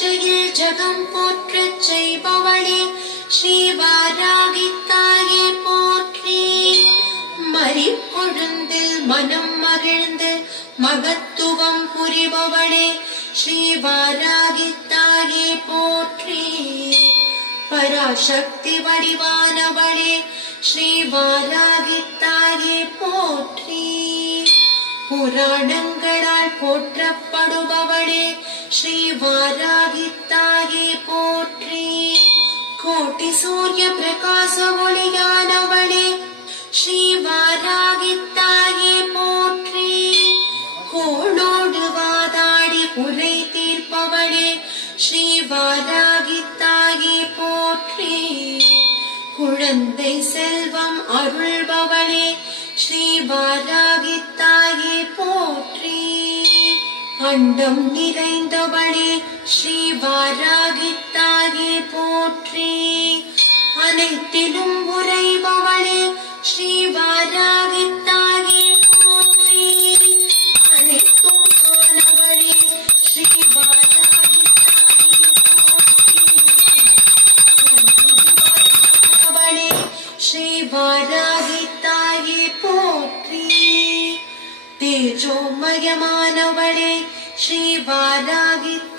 பூஜையில் ஜகம் போற்றச் செய்பவளே ஸ்ரீவாராகித்தாயே போற்றி. மறிப்பொழுந்தில் மனம் மகிழ்ந்து மகத்துவம் புரிபவளே ஸ்ரீவாராகித்தாயே போற்றி. பராசக்தி வடிவானவளே ஸ்ரீவாராகித்தாயே போற்றி. புராணங்களால் போற்றப்படுபவளே ஸ்ரீவாராகித்தாயே போற்றி. கோட்டி சூரிய பிரகாச ஒளியானவளே ஸ்ரீவாராகித்தாயே போற்றி. கோளோடு வாதாடி குறை தீர்ப்பவளே ஸ்ரீவாராகித்தாயே போற்றி. குழந்தை செல்வம் அருள்பவளே ஸ்ரீவாராகித்தாயே போற்றி. அண்டம் நிறைந்தவளே ஸ்ரீவாராகித்தாயே போற்றி. அனைத்திலும் உறைபவளே ஸ்ரீவாராகித்தாயே போற்றி. அனைத்தும் காணவளே ஸ்ரீவாராகித்தாயே போற்றி. ஸ்ரீவாராகித்தாயே போற்றி. தேஜோமயமானவளே ஸ்ரீவாராகித்தாயே